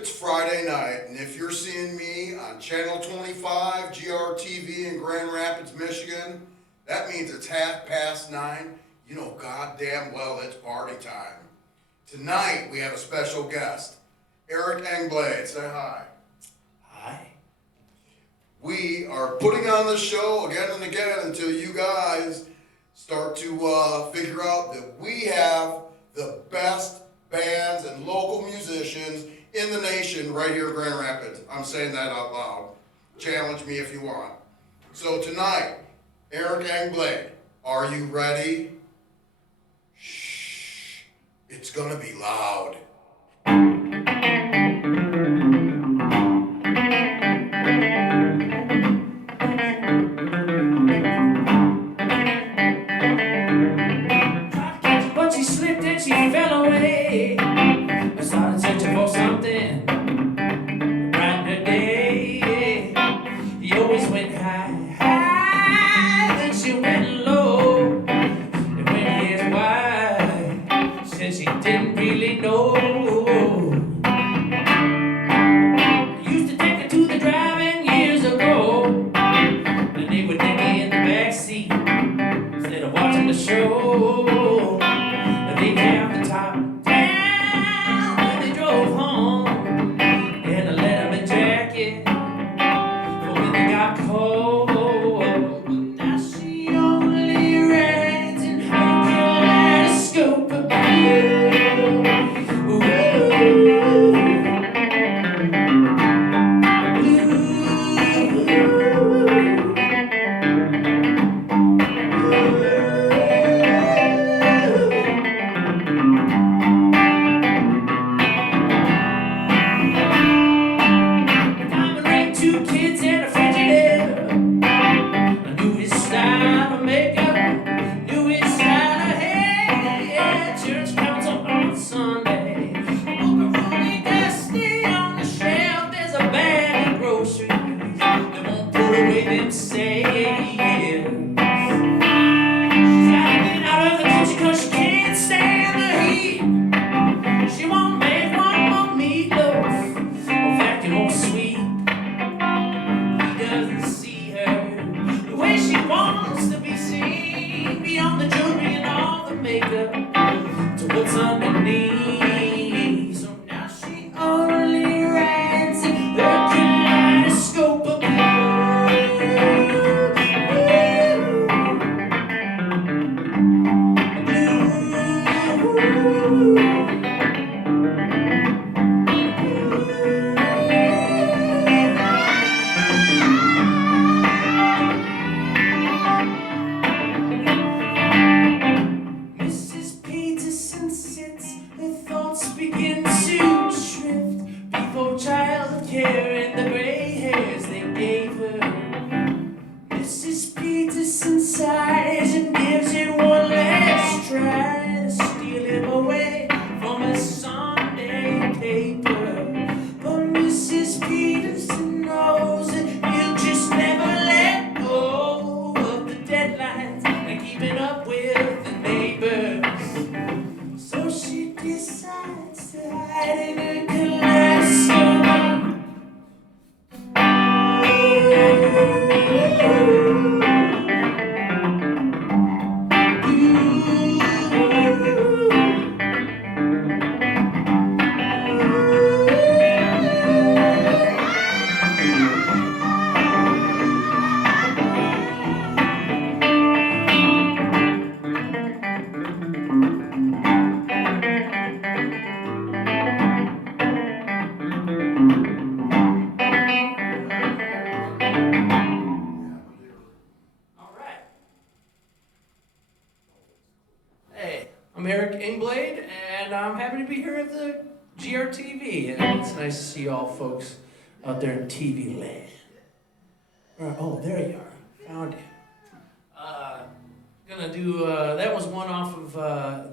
It's Friday night, and if you're seeing me on Channel 25, GRTV in Grand Rapids, Michigan, that means it's 9:30. You know goddamn well it's party time. Tonight, we have a special guest, Eric Engblade. Say hi. Hi. We are putting on the show again and again until you guys start to figure out that we have the best bands and local musicians in the nation right here in Grand Rapids. I'm saying that out loud. Challenge me if you want. So tonight, Eric Engblade, are you ready? Shh, it's gonna be loud. But she slipped and she fell away. I started searching for something to brighten her day. He always went high, high, then she went low. And when he asked why, she said she didn't really know. I used to take her to the drive-in years ago, and they would take me in the backseat instead of watching the show. They camped the top down when they drove home, and I let them a jacket for when they got cold. But now she only rides in her kaleidoscope of Diamond ring, 2 kids and a Frigidaire. I knew his style of makeup, knew his style of hair. Church council on Sunday, macaroni dusty on the shelf. There's a bag of groceries that won't put away them sales. She's gotta get out of the kitchen 'cause she can't stand the heat. She won't make one more meatloaf or vacuum or sweep. He doesn't see her the way she wants to be seen, beyond the jewelry and all the makeup to what's underneath. So now she only rides in her kaleidoscope of Mrs. Peterson sits, her thoughts begin to drift before childcare and the gray hairs they gave her. Mrs. Peterson sighs and gives it one last try to steal him away from his Sunday paper. But Mrs. Peterson knows that he'll just never let go of the deadlines and keeping up with the neighbors. So she decides to hide in her kaleidoscope. All right. Hey, I'm Eric Engblade, and I'm happy to be here at the GRTV. And it's nice to see all folks out there in TV land. Oh, there you are. Found you. Gonna do, that was one off of,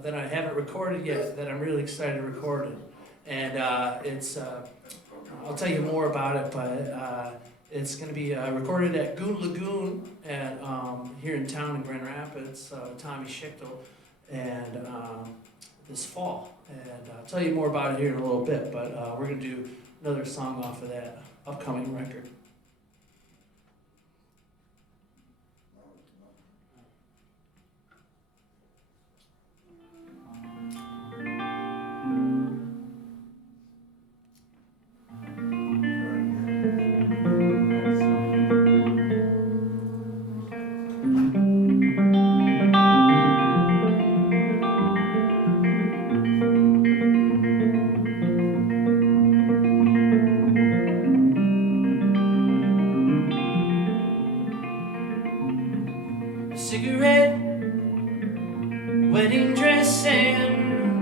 that I haven't recorded yet, that I'm really excited to record it. And it's, I'll tell you more about it, but it's gonna be recorded at Goon Lagoon at, here in town in Grand Rapids, Tommy Schichtel, and this fall. And I'll tell you more about it here in a little bit, but we're gonna do another song off of that upcoming record. Cigarette, wedding dress, and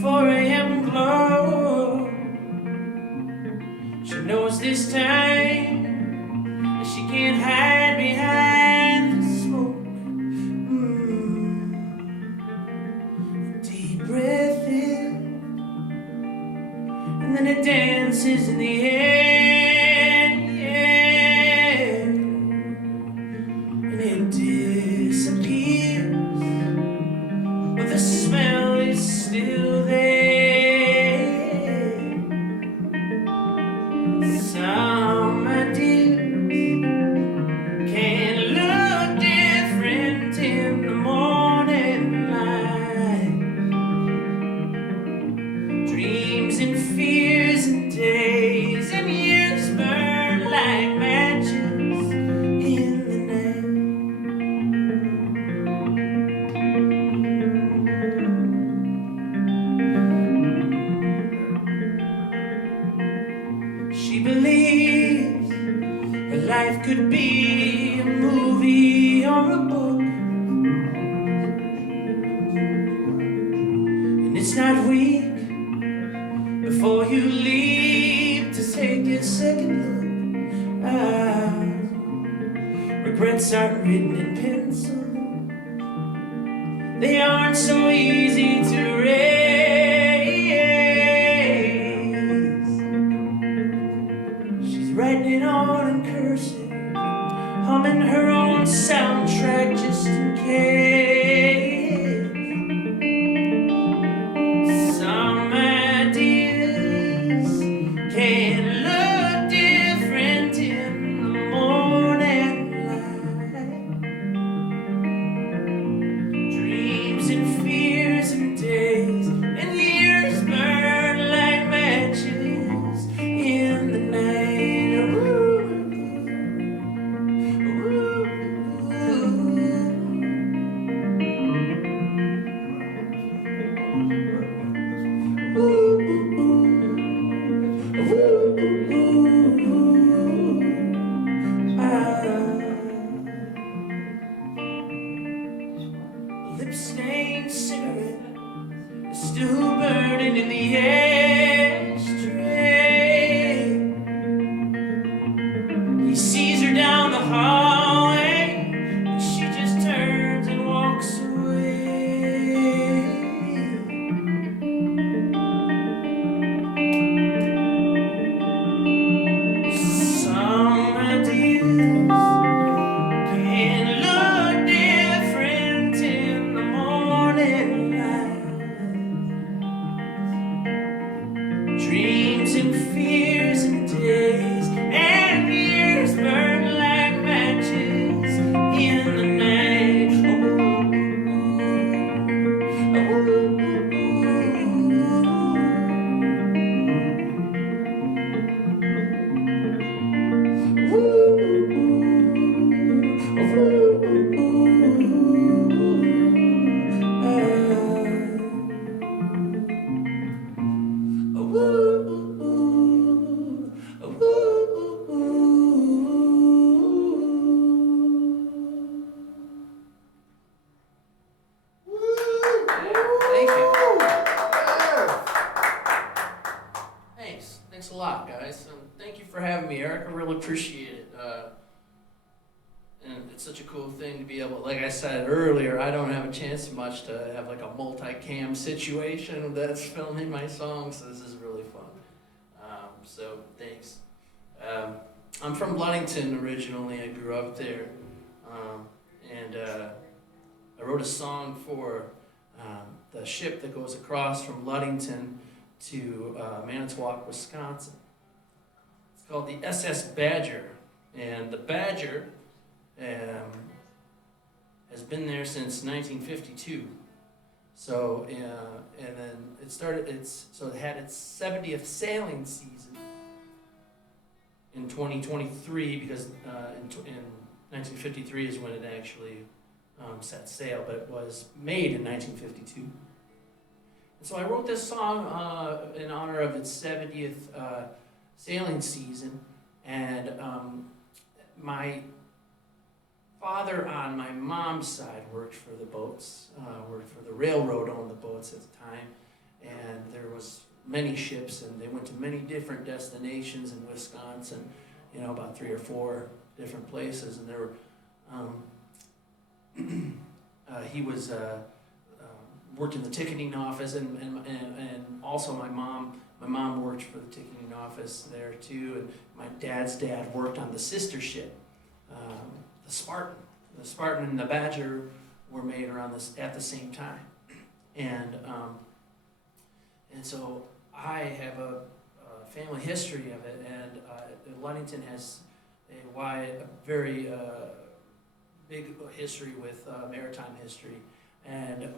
4 a.m. glow. She knows this time that she can't hide behind the smoke. Deep breath in, and then it dances in the air. And it disappears, but the smell is still there. Some ideas can look different in the morning light. Dreams and fears and days and years burn like matches in the night. She believes her life could be a movie or a book, and it's not weak before you leave to take a second look. Regrets aren't written in pencil, they aren't so easy to erase. She's writing it all in cursive, humming her own soundtrack just in case. Some ideas can look different in the morning light. Dreams and fears and days and years burn like matches in the night. Lip-stained cigarette is still burning in the ashtray. He sees her down the hallway, and she just turns and walks away. Some ideas can look different in the morning light. Dreams and fears and days and years burn like matches in the night. Thank you. Thanks a lot, guys. Thank you for having me, Eric. I really appreciate it. And it's such a cool thing to be able, like I said earlier, I don't have a chance much to have like a multi-cam situation that's filming my songs, so this is really fun. So thanks. I'm from Ludington originally. I grew up there. And I wrote a song for the ship that goes across from Ludington to Manitowoc, Wisconsin. It's called the SS Badger, and the Badger has been there since 1952. So, and then it had its 70th sailing season in 2023, because in 1953 is when it actually set sail, but it was made in 1952. And so I wrote this song in honor of its 70th sailing season, and my father on my mom's side worked for the boats, worked for the railroad, owned the boats at the time, and there was many ships, and they went to many different destinations in Wisconsin, about 3 or 4 different places, and there were, he was, worked in the ticketing office, and also my mom worked for the ticketing office there too, and my dad's dad worked on the sister ship, the Spartan. The Spartan and the Badger were made around at the same time, and so I have a family history of it, and Ludington has a very big history with maritime history, and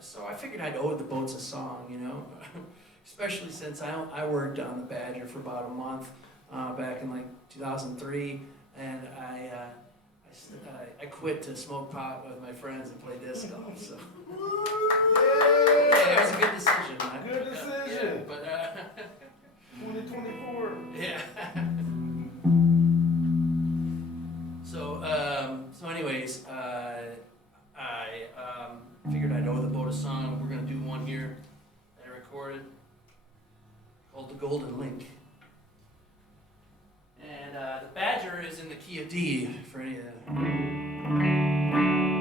so I figured I'd owe the boats a song, especially since I worked on the Badger for about a month back in like 2003, and I quit to smoke pot with my friends and play disc golf. So yeah, it was a good decision. Good decision. Yeah, but 2024. yeah. So anyways, I figured I'd owe the boat a song. We're gonna do one here that I recorded called "The Golden Link." And the Badger is in the key of D for any of that.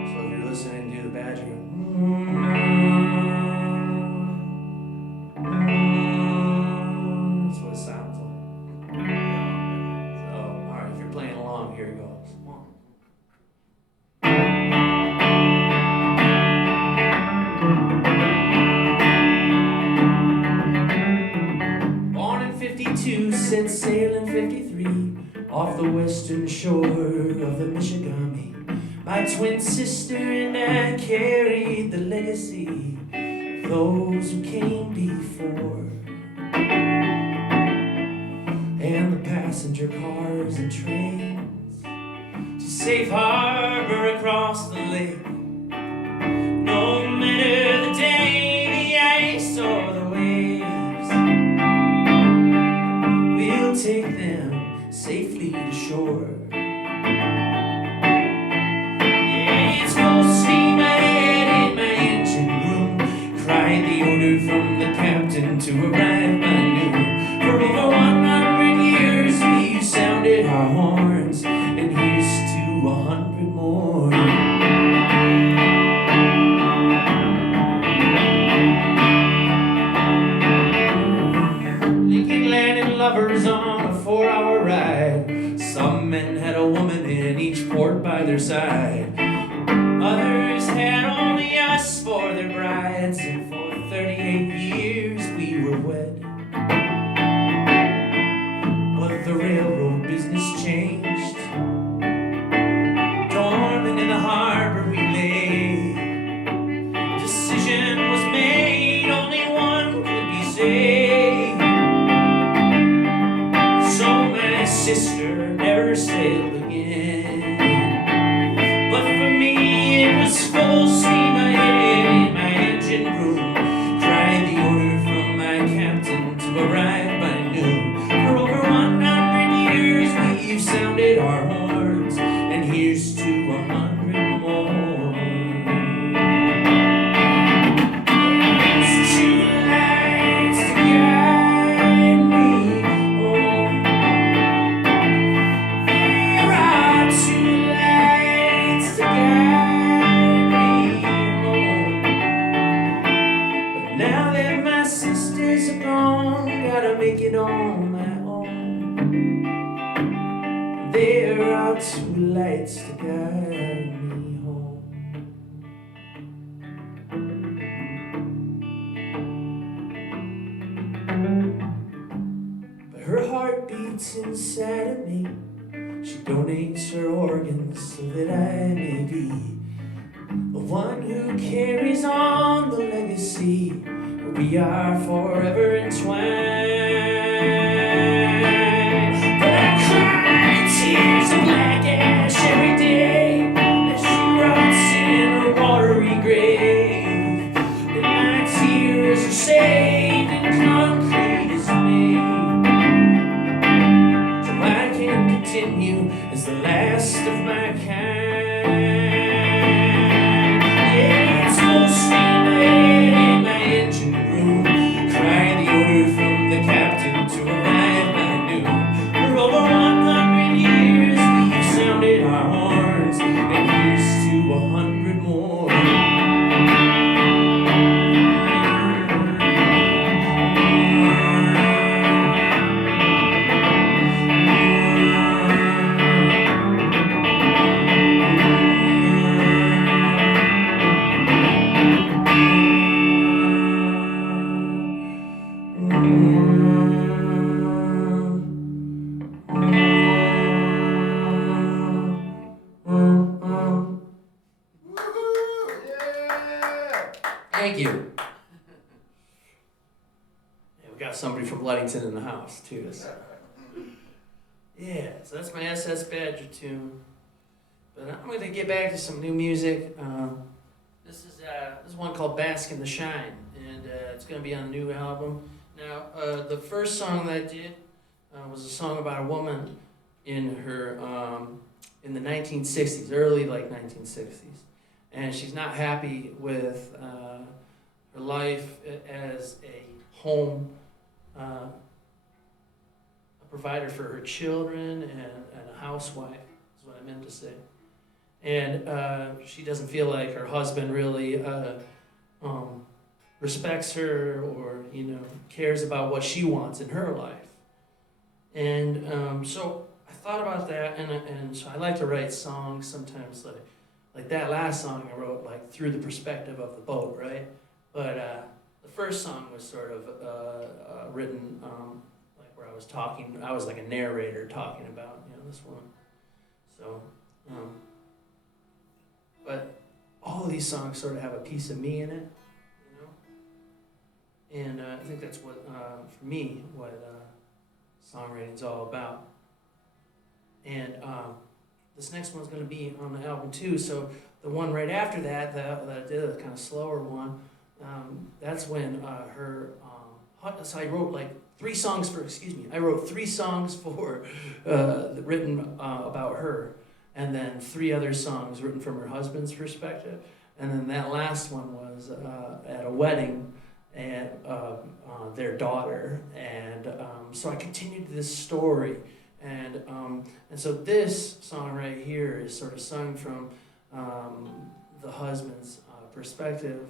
So if you're listening, do the Badger. That's what it sounds like. So, alright, if you're playing along, here it goes. Born in 52, set sail in 53, off the western shore of the Michigamme. My twin sister and I carried the legacy of those who came before, and the passenger cars and trains to safe harbor across the lake. No matter the day, the ice or the waves, we'll take them safely to shore. Yeah, it's full steam ahead in my engine room, cried the order from the captain to arrive by noon. For over 100 years we've sounded our horns, and here's to 100 more. Linking landed lovers on a 4-hour ride. Some men had a woman in each port by their side. Others had only us for their brides, and for 38 years we were wed. But the railroad business changed. Dormant in the harbor we lay. Decision was made, only one could be saved. So my sister never sailed again. But for me it was full steam ahead in my engine room, cried the order from my captain to arrive by noon. For over 100 years we've sounded our horns, and here's to 100 more. It's 2 lights to guide me home. There are 2 lights to guide me beats inside of me. She donates her organs so that I may be the one who carries on the legacy. We are forever entwined. But I cry tears of black ash every day as she rots in her watery grave. And my tears are saved in concrete is made, so I can continue as the last of my kind. Yeah, it's mostly in my head in my engine room. Cry the order from the captain to arrive by noon. For over 100 years we've sounded our horns, and here's to 100 more. Thank you. Yeah, we got somebody from Ludington in the house too. So. Yeah, so that's my SS Badger tune. But I'm going to get back to some new music. This is one called Bask in the Shine, and it's going to be on the new album. Now, the first song that I did was a song about a woman in her in the 1960s, early like 1960s, and she's not happy with her life as a home, a provider for her children, and a housewife, is what I meant to say. And she doesn't feel like her husband really respects her or, cares about what she wants in her life. And so I thought about that, and so I like to write songs sometimes like that last song I wrote like through the perspective of the boat, right? But the first song was sort of written like where I was talking. I was like a narrator talking about this woman. So, but all of these songs sort of have a piece of me in it, and I think that's what for me what songwriting's all about. And this next one's going to be on the album too. So the one right after that I did, a kind of slower one. That's when so I wrote like 3 songs for. I wrote 3 songs for written about her, and then 3 other songs written from her husband's perspective. And then that last one was at a wedding and their daughter. And so I continued this story. And so this song right here is sort of sung from the husband's perspective,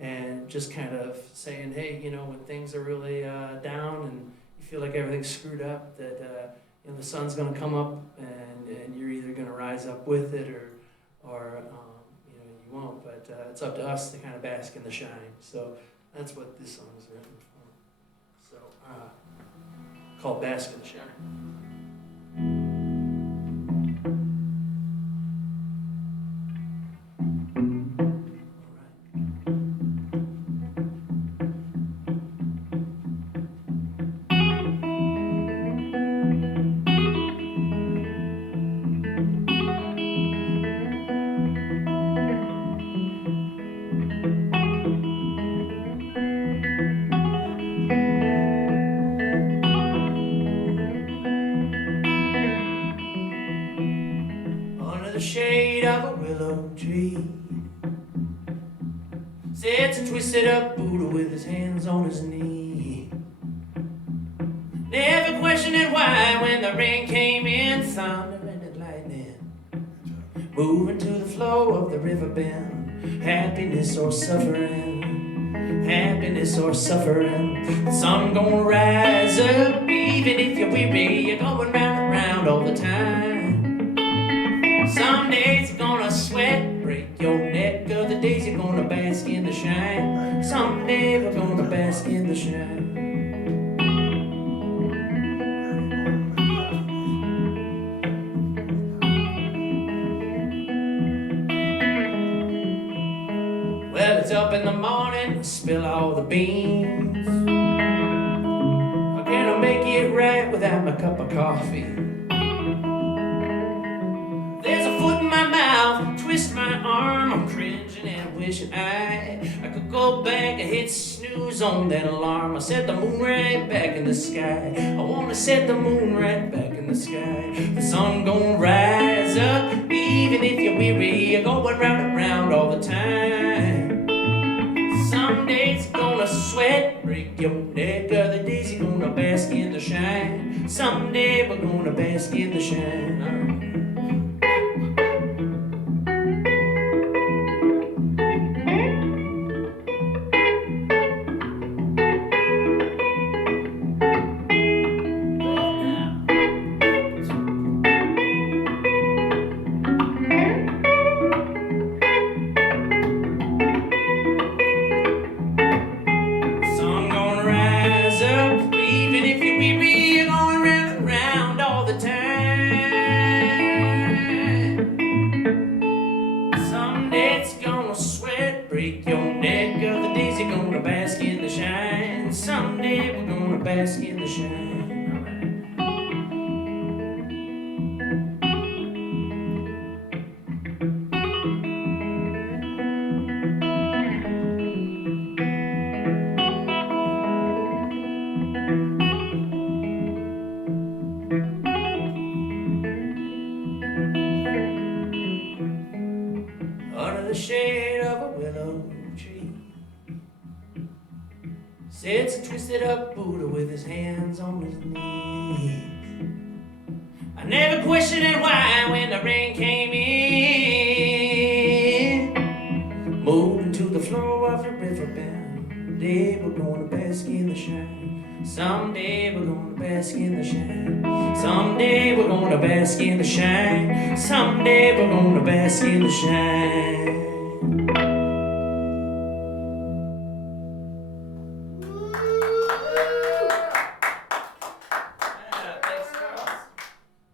and just kind of saying, hey, when things are really down and you feel like everything's screwed up, that the sun's going to come up, and you're either going to rise up with it or you won't. But it's up to us to kind of bask in the shine. So that's what this song is written for. So called Bask in the Shine. Shade of a willow tree sits a twisted up Buddha with his hands on his knee. Never questioned why when the rain came in, thunder and lightning, moving to the flow of the river bend. Happiness or suffering, happiness or suffering. The sun gonna rise up even if you're weary. You're going round and round all the time. Some days you're gonna sweat, break your neck. Other days you're gonna bask in the shine. Someday we're gonna bask in the shine. gets up in the morning, spill all the beans. How can I make it right without my cup of coffee? There's a foot in my mouth, twist my arm, I'm cringing and wishing I could go back and hit snooze on that alarm. I set the moon right back in the sky. I wanna set the moon right back in the sky. The sun gonna rise up, even if you're weary. You're going round and round all the time. Someday it's gonna sweat, break your neck. Other days you're gonna bask in the shine. Someday we're gonna bask in the shine. Break your neck, other days you're gonna bask in the shine. Someday we're gonna bask in the shine. Under the shade of a willow tree sits a twisted up Buddha with his hands on his knees. I never questioned why when the rain came in. Moved into the flow of the riverbed. Someday we're gonna bask in the shine. Someday we're gonna bask in the shine. Someday we're gonna bask in the shine. Someday we're gonna bask in the shine.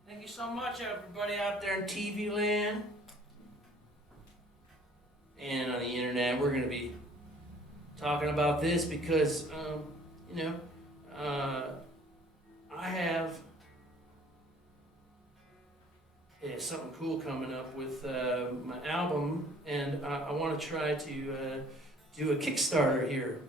Thank you so much, everybody out there in TV land and on the internet. We're going to be talking about this because, I have something cool coming up with my album, and I want to try to do a Kickstarter here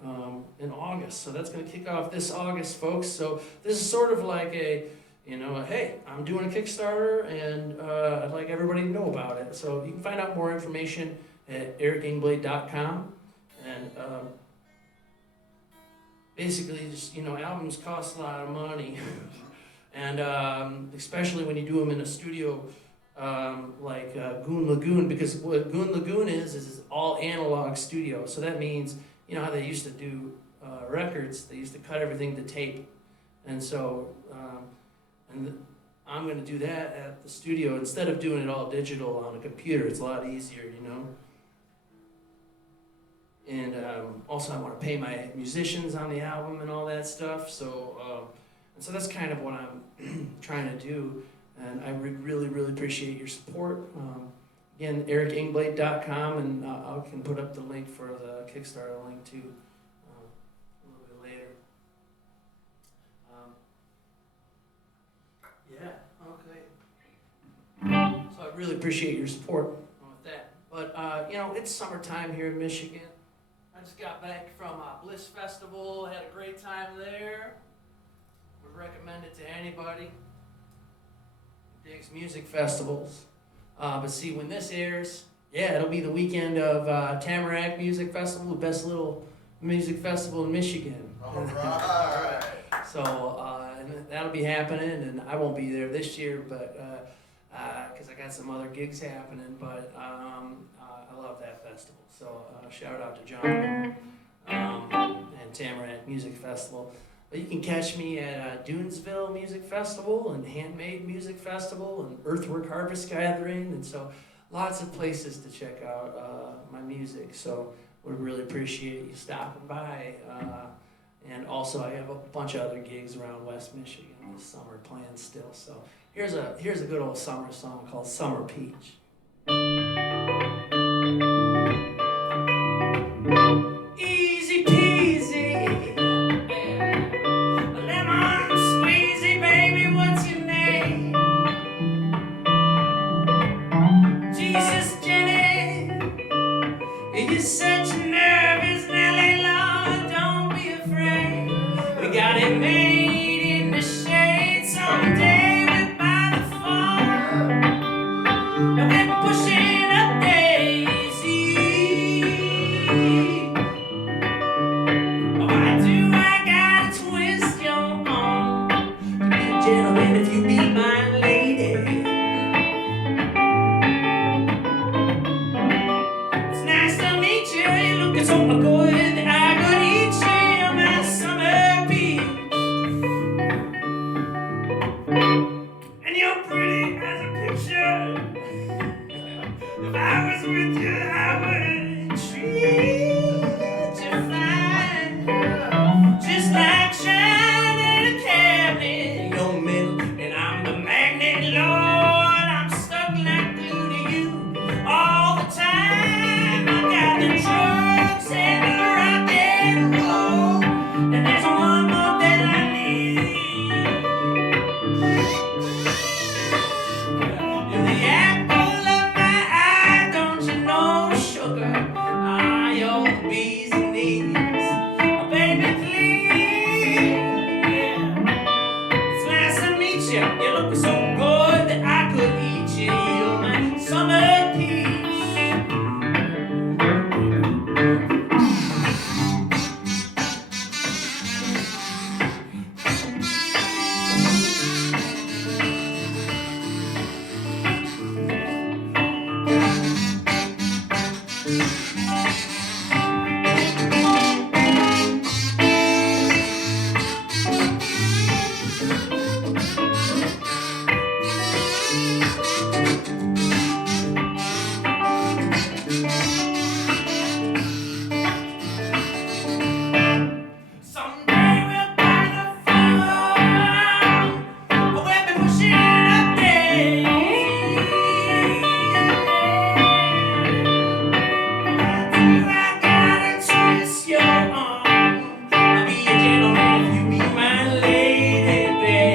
in August. So that's going to kick off this August, folks. So this is sort of like hey, I'm doing a Kickstarter, and I'd like everybody to know about it. So you can find out more information at engblade.com. And basically, just, albums cost a lot of money. And especially when you do them in a studio like Goon Lagoon, because what Goon Lagoon is all analog studio. So that means, how they used to do records, they used to cut everything to tape. And so, I'm going to do that at the studio instead of doing it all digital on a computer. It's a lot easier, And also I want to pay my musicians on the album and all that stuff. So, so that's kind of what I'm trying to do. And I really, really appreciate your support. Again, ericengblade.com, and I can put up the link for the Kickstarter link too a little bit later. So I really appreciate your support with that. But, it's summertime here in Michigan. I just got back from Bliss Festival, had a great time there. Would recommend it to anybody who digs music festivals. But see, when this airs, it'll be the weekend of Tamarack Music Festival, the best little music festival in Michigan. All right. So and that'll be happening, and I won't be there this year, but because I got some other gigs happening. But I love that festival. So shout out to John and Tamarack Music Festival. But you can catch me at Dunesville Music Festival and Handmade Music Festival and Earthwork Harvest Gathering, and so lots of places to check out my music. So would really appreciate you stopping by. And also I have a bunch of other gigs around West Michigan this summer planned still. So here's a good old summer song called Summer Peach. You're such a nervous Nelly Lord, don't be afraid. We got it made in the shade. Someday we're by the phone, and we're pushing a daisy. Why do I gotta twist your arm? Be gentleman if you be my lady. It's nice to meet you. You're looking so good that I could eat you, my summer peach. And you're pretty as a picture. If I was with you, I would treat you fine. Just like shining a cabinet in your middle. And I'm the magnet, Lord. I'm stuck like glue to you all the time. I got the drugs and the rock and roll. And there's one more that I need. You're the apple of my eye, don't you know, sugar? You're the bee's knees. Oh, baby, please. Yeah. It's nice to meet you. You look so good that I could eat you. You're my summer peach. Someday we'll buy the phone. We'll be pushing a daisy. Why do I gotta twist your arm? I'll be a gentleman if you be my lady, baby.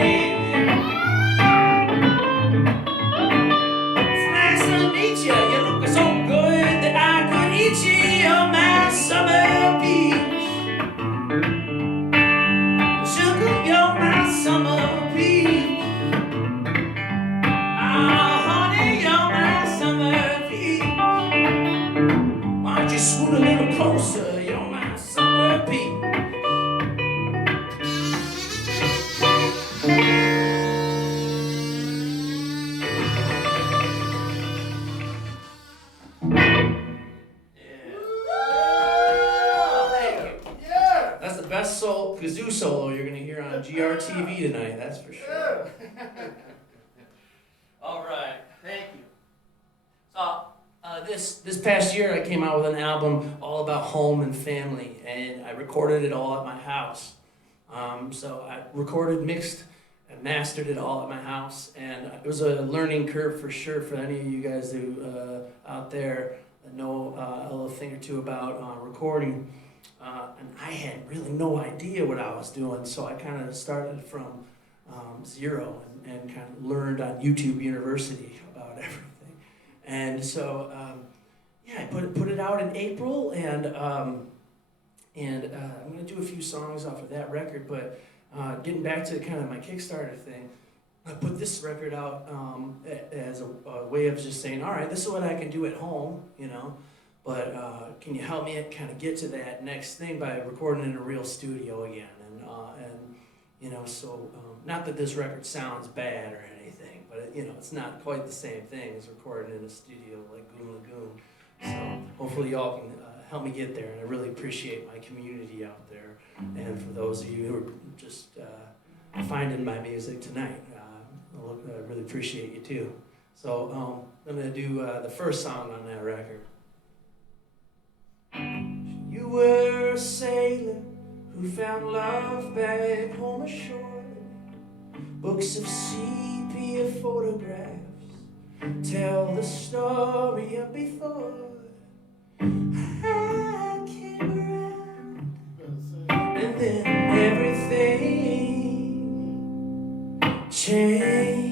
It's nice to meet you. You look so good that I could eat you. You're my summer peach. Sugar, you're my summer peach. Honey, you're my summer peach. Why don't you scoot a little closer? You're my summer peach. That's the best kazoo solo you're going to hear on GRTV tonight, that's for sure. All right, thank you. So, this past year I came out with an album all about home and family, and I recorded it all at my house. So I recorded, mixed, and mastered it all at my house, and it was a learning curve for sure for any of you guys who out there that know a little thing or two about recording. And I had really no idea what I was doing, so I kind of started from zero and kind of learned on YouTube University about everything. And so, yeah, I put it out in April, and I'm going to do a few songs off of that record, but getting back to kind of my Kickstarter thing, I put this record out as a way of just saying, all right, this is what I can do at home, you know, but can you help me kind of get to that next thing by recording in a real studio again? And you know, so not that this record sounds bad or anything, but you know, it's not quite the same thing as recording in a studio like Goon Lagoon. So hopefully y'all can help me get there, and I really appreciate my community out there, and for those of you who are just finding my music tonight, I really appreciate you too. So I'm going to do the first song on that record. You were a sailor who found love back home ashore. Books of sepia photographs tell the story of before I came around, and then everything changed.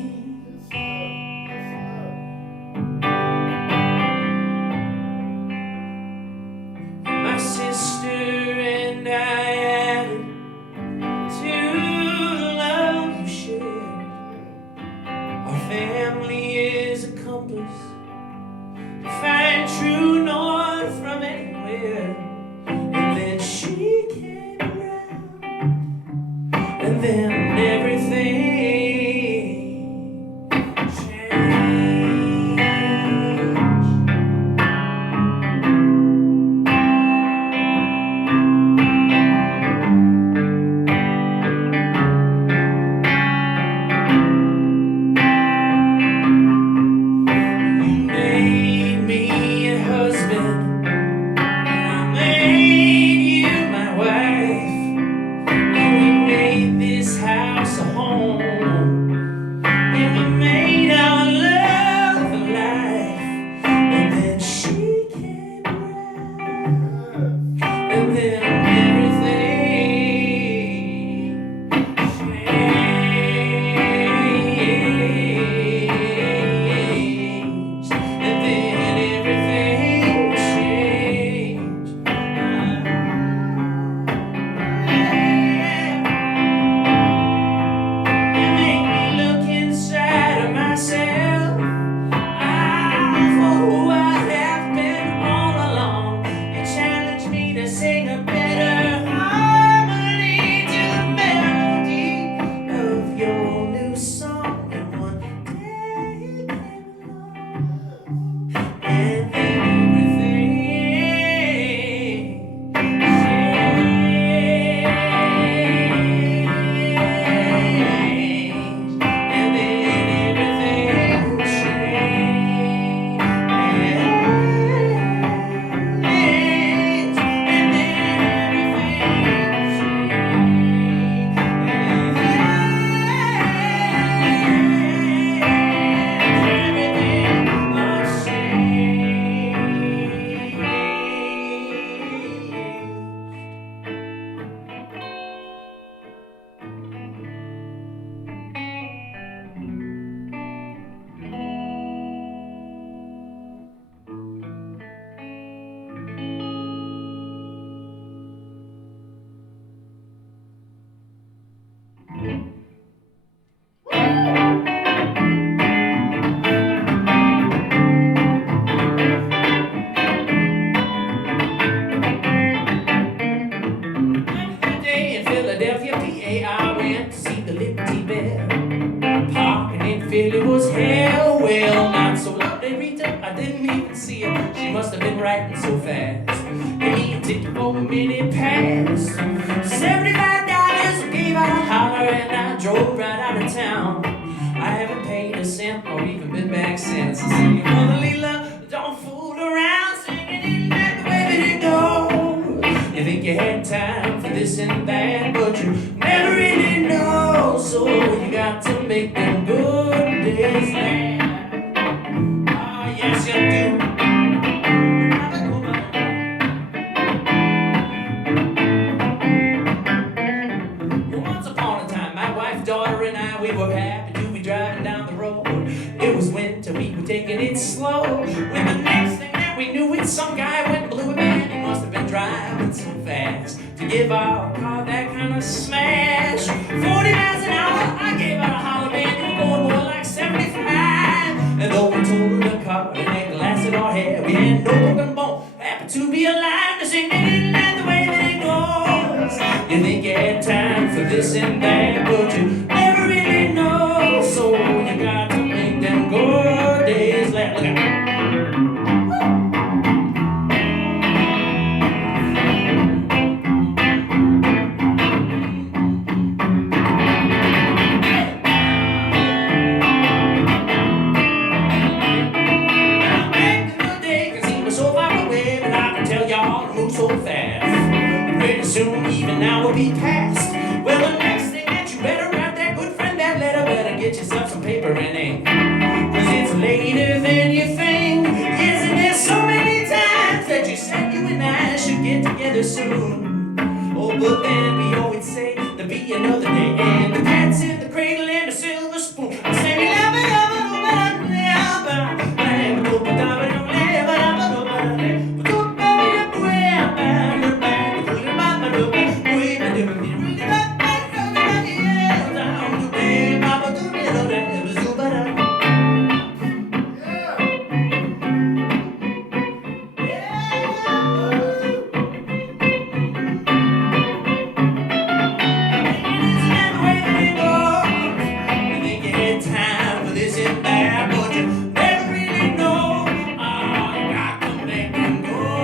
husband, and I made you my wife, and we made this house a home, and we made our love a life, and then she came around, and then sing a better harmony to the melody of your new song. And one day you came along, and then everything changed. And then everything changed. It was hell, well, not so lovely Rita, I didn't even see her. She must have been writing so fast. Give me a ticket for a minute past. $75, gave out a holler, and I drove right out of town. I haven't paid a cent or even been back since. I sing motherly love, don't fool around, singing it the way that it goes. You think you had time for this and that, but you never really know. So you got to make them good days last. Oh, yes you do. Once upon a time, my wife, daughter, and I, we were happy to be driving down the road. It was winter, we were taking it slow. When the next thing that we knew it, some guy went and blew a man. He must have been driving so fast to give our car that kind of smash. 40 miles an hour, I gave out a holler, man, you were going more like 75. And though we totaled the car and had glass in our hair, we had no broken bone, happy to be alive, to sing it the way that it goes. You think you had time for this and that, but you never really know. So you got to make them good days last. Look out. So fast, pretty soon even now will be past. Well, the next thing that you better write that good friend that letter, better get yourself some paper and ink, 'cause it's later than you think. Isn't there so many times that you said you and I should get together soon? Oh, but then we always say there'll be another day, and the cat's in the cradle and the silver spoon. I'm saying but you never really know. Oh, you got to make them go.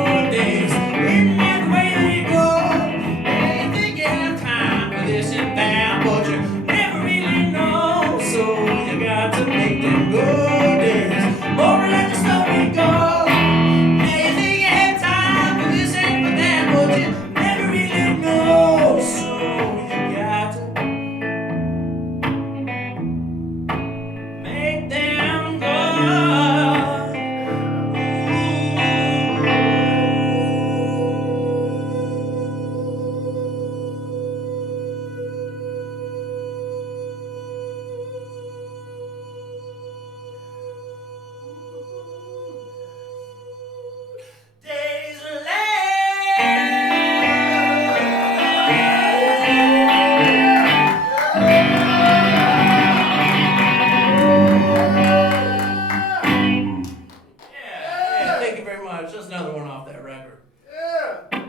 record. Yeah.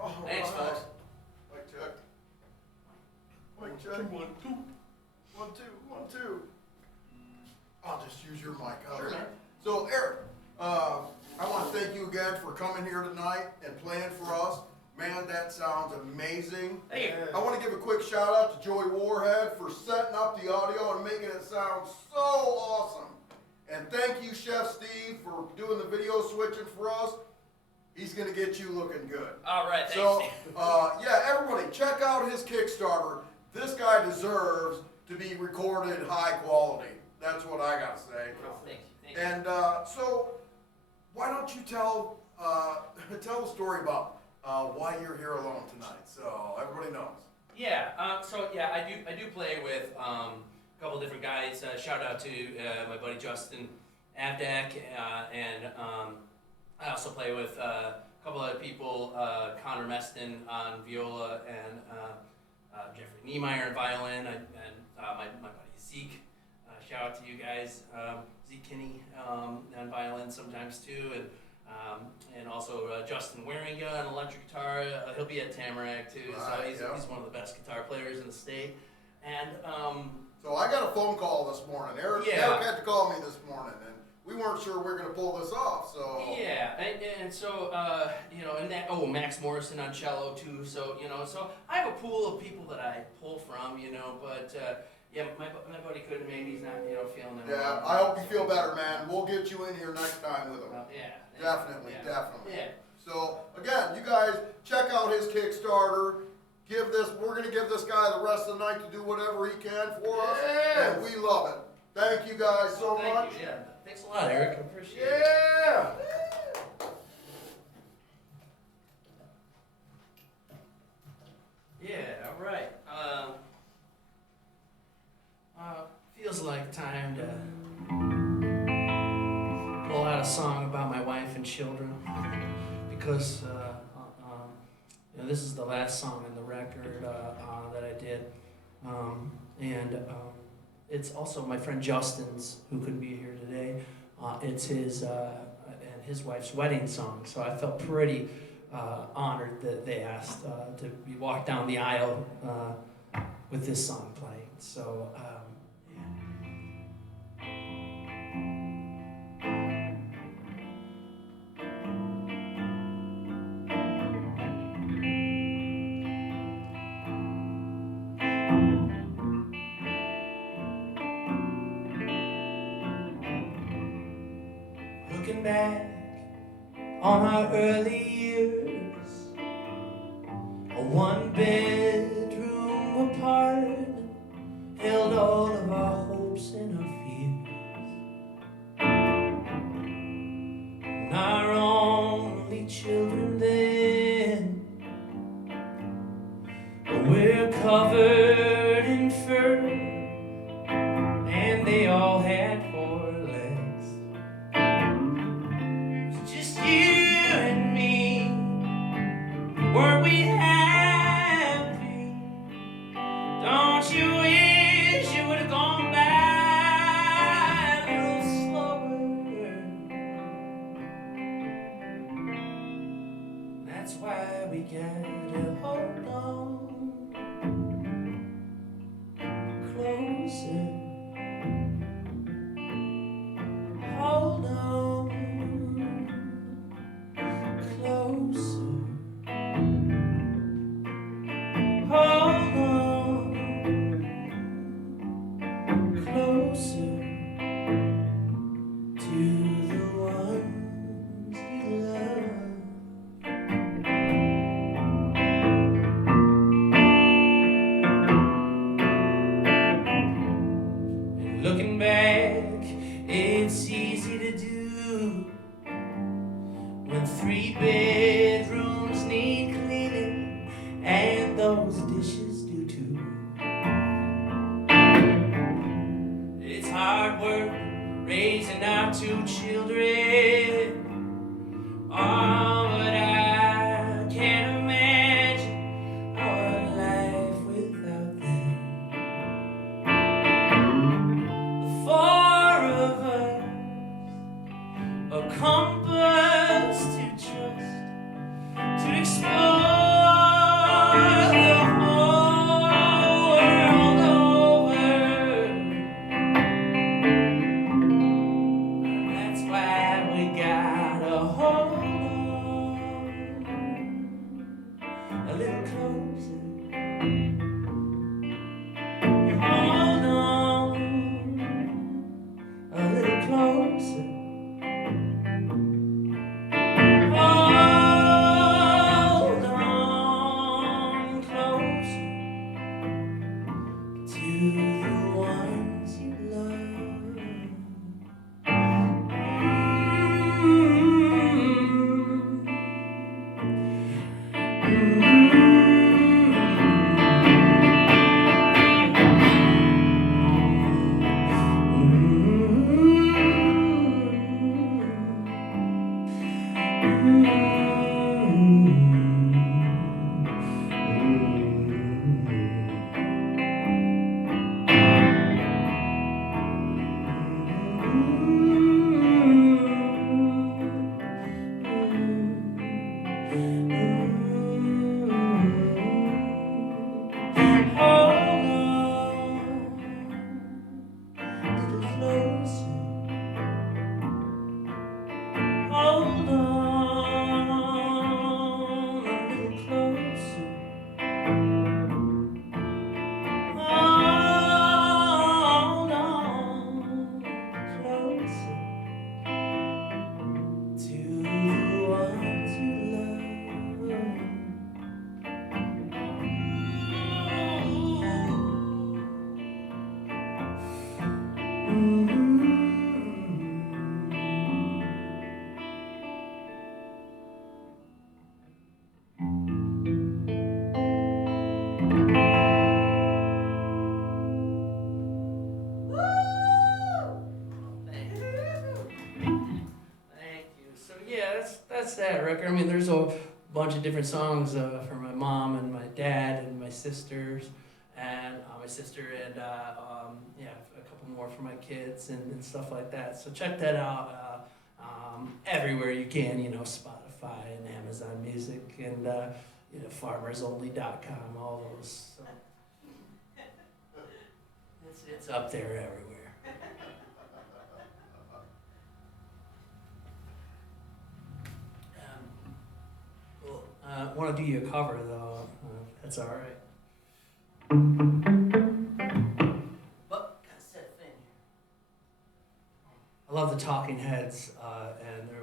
All Thanks, right. folks. Mic check. Mic check. 1, 2. 1, 2, 1, 2. I'll just use your mic. Sure, Okay. man. So, Eric, I want to thank you again for coming here tonight and playing for us. Man, that sounds amazing. Thank you. I want to give a quick shout out to Joey Warhead for setting up the audio and making it sound so awesome. And thank you, Chef Steve, for doing the video switching for us. He's going to get you looking good. All right, thanks, So, Steve. yeah, everybody, check out his Kickstarter. This guy deserves to be recorded high quality. That's what I got to say. Oh, thank you. Thank you. And so, why don't you tell the story about why you're here alone tonight, so everybody knows. Yeah. I do play with a couple different guys. Shout out to my buddy Justin Abdak, and I also play with a couple other people, Connor Meston on viola and Jeffrey Niemeyer on violin, and my buddy Zeke. Shout out to you guys, Zeke Kinney on violin sometimes too, and also Justin Waringa on electric guitar. He'll be at Tamarack too, so he's one of the best guitar players in the state. And so I got a phone call this morning. Eric had to call me this morning, and we weren't sure we were going to pull this off. So yeah, and so and that Max Morrison on cello too. So so I have a pool of people that I pull from, but. Yeah, my buddy couldn't. Maybe he's not, feeling it. Yeah, I hope you feel better, man. We'll get you in here next time with him. Definitely. Yeah. So again, you guys check out his Kickstarter. We're gonna give this guy the rest of the night to do whatever he can for us, and we love it. Thank you guys so much. Thank you. Yeah, thanks a lot, Eric. I appreciate it. Yeah. Yeah. All right. Feels like time to pull out a song about my wife and children, because this is the last song in the record that I did, and it's also my friend Justin's, who couldn't be here today. It's his and his wife's wedding song, so I felt pretty honored that they asked to be walked down the aisle with this song playing. So. Looking back on our early years, a one-bedroom apartment held all of our hopes and our fears. And our only children then, we're covered in fur, and they all had 4 legs. Just you and me, weren't we happy? Don't you wish you would have gone by a little slower? That's why we gotta hold on closer. Hold on closer. Hold on closer to the ones you love. And looking back, it's easy to do when 3 bedrooms need cleaning, and those dishes do too. It's hard work raising our 2 children. Oh, but I can't imagine our life without them. The 4 of us, a company you gotta hold on a little closer. Hold on a little closer. Hold on closer to the ones you love. Hold on a little closer. Hold on closer to the ones you love. Thank you. So yeah, that's that record. I mean, there's a bunch of different songs for my mom and my dad and my sisters, and my sister, and yeah, a couple more for my kids and stuff like that. So check that out everywhere you can. You know, Spotify and Amazon Music and you know, FarmersOnly.com. All those. So it's up there everywhere. Cool. I want to do you a cover though. If that's all right. But gotta set a thing. I love the Talking Heads, and they're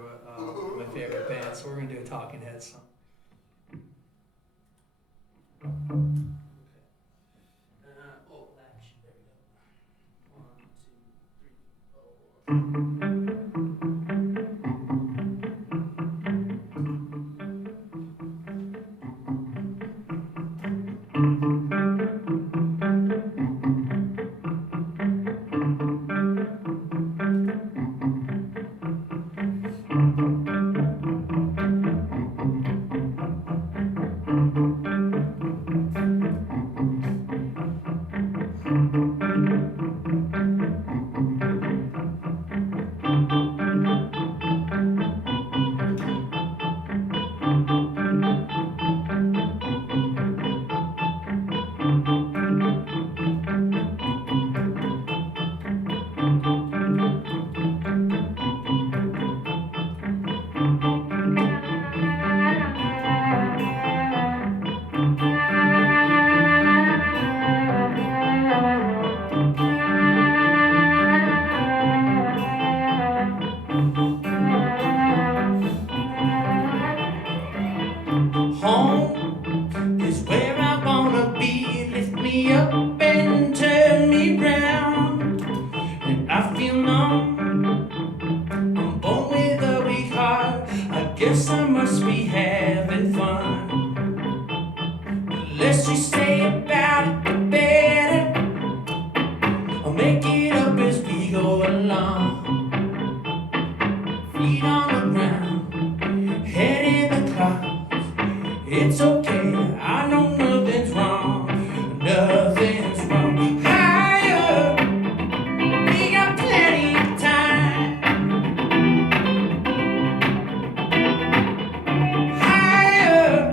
my favorite band. So we're gonna do a Talking Heads song. Oh, latch. There we go. 1, 2, 3, 4. Home is where I wanna be. Lift me up and turn me round. And I feel numb. I'm born with a weak heart. I guess I must be having fun. The less you say about it, the better. I'll make it up as we go along. Feet on the ground, head in the clouds. It's okay, I know nothing's wrong, nothing's wrong. Higher, we got plenty of time. Higher,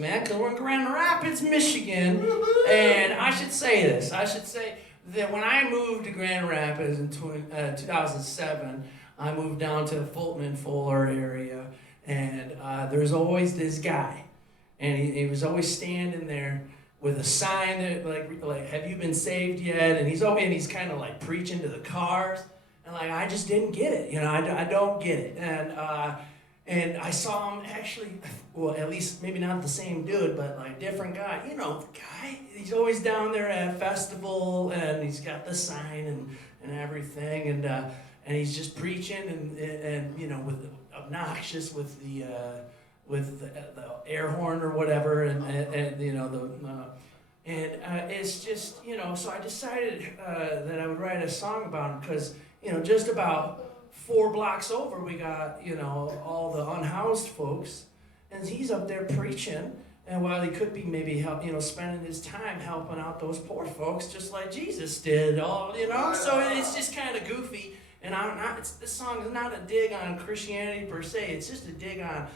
man, because we're in Grand Rapids, Michigan. And I should say this. I should say that when I moved to Grand Rapids in 2007, I moved down to the Fulton and Fuller area. And there's always this guy. And he was always standing there with a sign that like have you been saved yet? And he's kind of like preaching to the cars. And like I just didn't get it. You know, I don't get it. And I saw him actually, well, at least maybe not the same dude, but like different guy. You know, the guy, he's always down there at a festival, and he's got the sign and everything, and he's just preaching and you know, with obnoxious with the air horn or whatever, and you know it's just, you know. So I decided that I would write a song about him because, you know, just about 4 blocks over, we got, you know, all the unhoused folks, and he's up there preaching. And while he could be maybe spending his time helping out those poor folks, just like Jesus did, you know. So it's just kind of goofy. And this song is not a dig on Christianity per se. It's just a dig on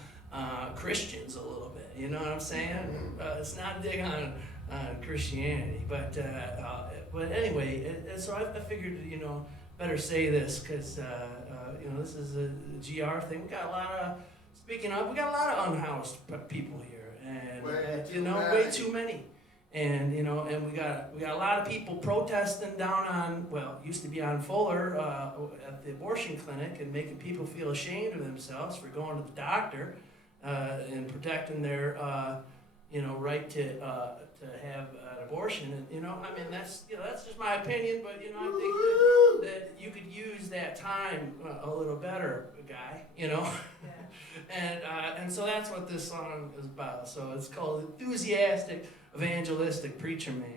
Christians a little bit. You know what I'm saying? It's not a dig on Christianity, but anyway. So I figured, you know, better say this because you know, this is a GR thing. We got a lot of, speaking of, we got a lot of unhoused people here, and way too many. And you know, and we got a lot of people protesting down on, well, used to be on Fuller at the abortion clinic, and making people feel ashamed of themselves for going to the doctor and protecting their right to have an abortion. And you know, I mean, that's just my opinion, but you know, I think that you could use that time a little better, guy. You know. Yeah. And so that's what this song is about. So it's called Enthusiastic Evangelistic Preacher Man.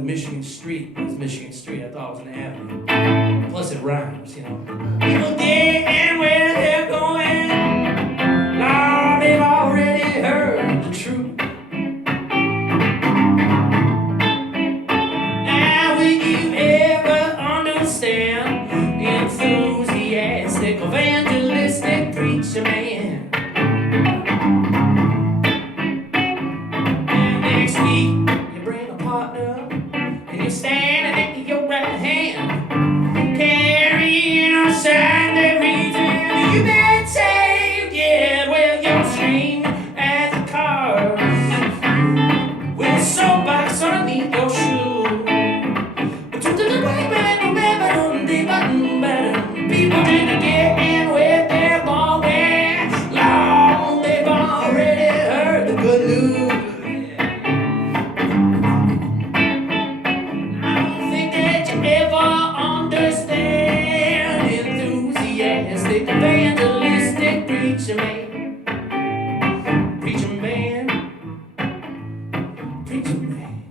Michigan Street was Michigan Street. I thought it was an avenue. Plus it rhymes, you know. People digging where they're going. Lord, they've already heard the truth. Now will you ever understand the enthusiastic, evangelistic preacher man? And next week you bring a partner. You're standing in your right hand, carrying a sign that reads, "You've been saved yet." Well, you're screaming at the cars with a soapbox underneath your shoe. People didn't get in where they're going. Lord, they've already heard the good news. Evangelistic preacher man, preacher man, preacher man,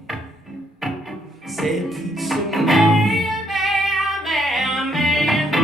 say preacher man, man, man,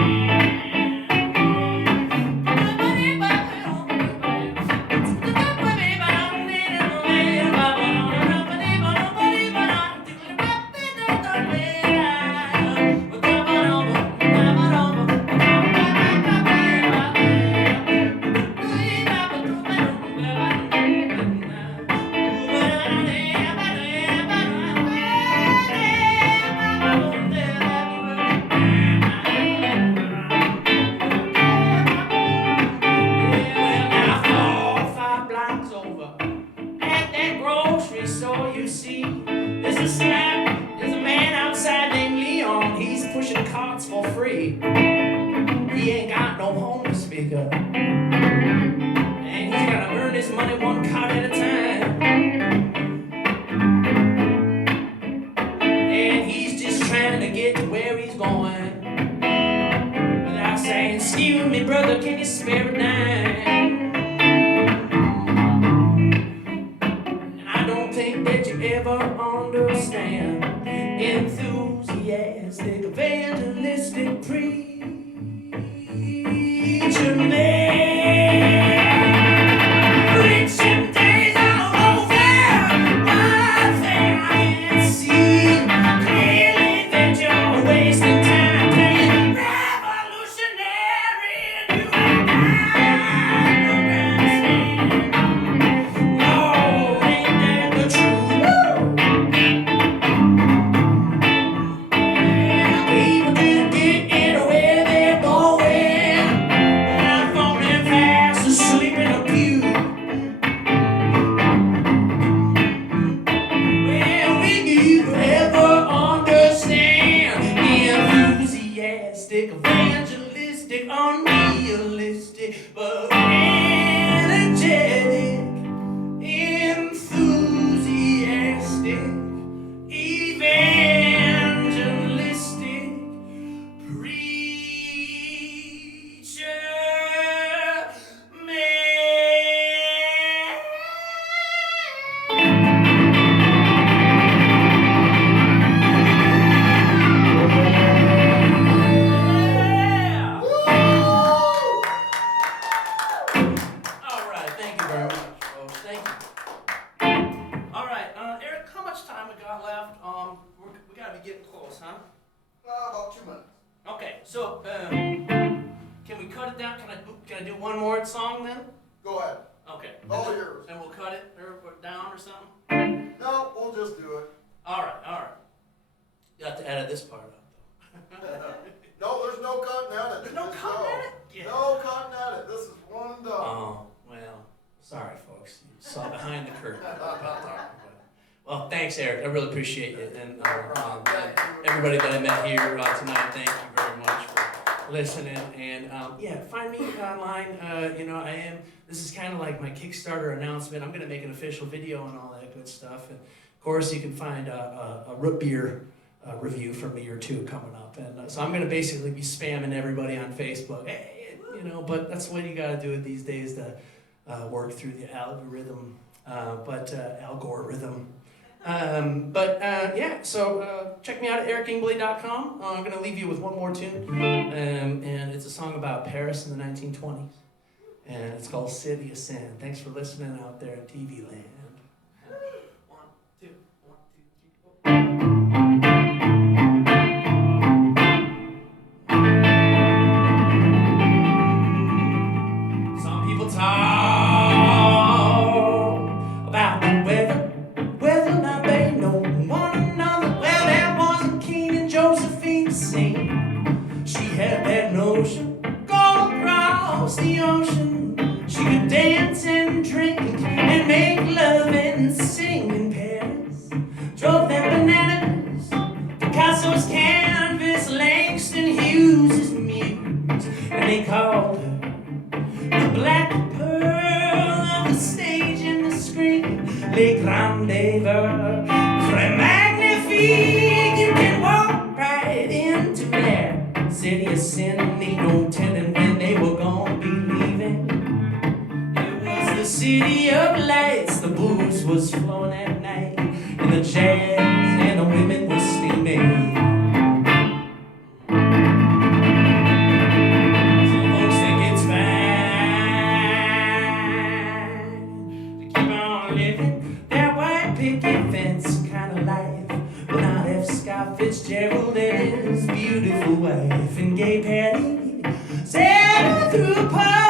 so you see, there's a man outside named Leon. He's pushing carts for free. He ain't got no home to speak of, and he's gotta earn his money one cart at a time. And he's just trying to get to where he's going without saying, "Excuse me, brother, can you spare a dime?" enthusiastic, evangelistic preacher man. Preaching days are over. One thing I can see clearly that you're wasting time playing revolutionary. You ain't got no grandstand. No, ain't that the truth? People just get in where they're going. I'm falling fast asleep in a pew. Well, will you ever understand the enthusiastic, evangelistic, unrealistic, but energetic, enthusiastic, evangelistic preacher man? All right, thank you very much, folks. Thank you. All right, Eric, how much time we got left? We gotta be getting close, huh? About 2 minutes. Okay, so can we cut it down? Can I do one more song then? Go ahead. Okay. All yours. And we'll cut it or down or something. No, we'll just do it. All right. You have to edit this part out though. No, there's no cutting at it. There's no Just cutting go. at it? Yeah. No cutting at it. This is one and done. Oh well, sorry folks. You saw behind the curtain about that. Well, thanks, Eric. I really appreciate it, and everybody that I met here tonight. Thank you very much for listening. And yeah, find me online. This is kind of like my Kickstarter announcement. I'm going to make an official video and all that good stuff. And of course, you can find a root beer review from me or two coming up. And so I'm going to basically be spamming everybody on Facebook. Hey, but that's what you got to do it these days to work through the algorithm. Algorithm. So check me out at ericengblade.com. I'm going to leave you with one more tune, and it's a song about Paris in the 1920s, and it's called City of Sin. Thanks for listening out there in TV land. 1, 2, 1, 2, 3, 4. Some people talk about the weather. Whether or not they know one another. Well, there was a King and Josephine sing. She had that notion, go across the ocean. She could dance and drink and make love and sing in Paris. Drove them bananas, Picasso's canvas, Langston Hughes' muse. And they called her the Black Pearl of the stage and the screen. Les grandes œuvres, très magnifique. You can walk right into their city of sin. Need no telling when they were gonna be leaving. It was the city of lights. The booze was flowing at night, and the jazz and the women were steaming. Some folks think it's fine to keep on living that white picket fence kind of life, but not if Scott Fitzgerald and his beautiful wife and Gay Patty sailed through a park.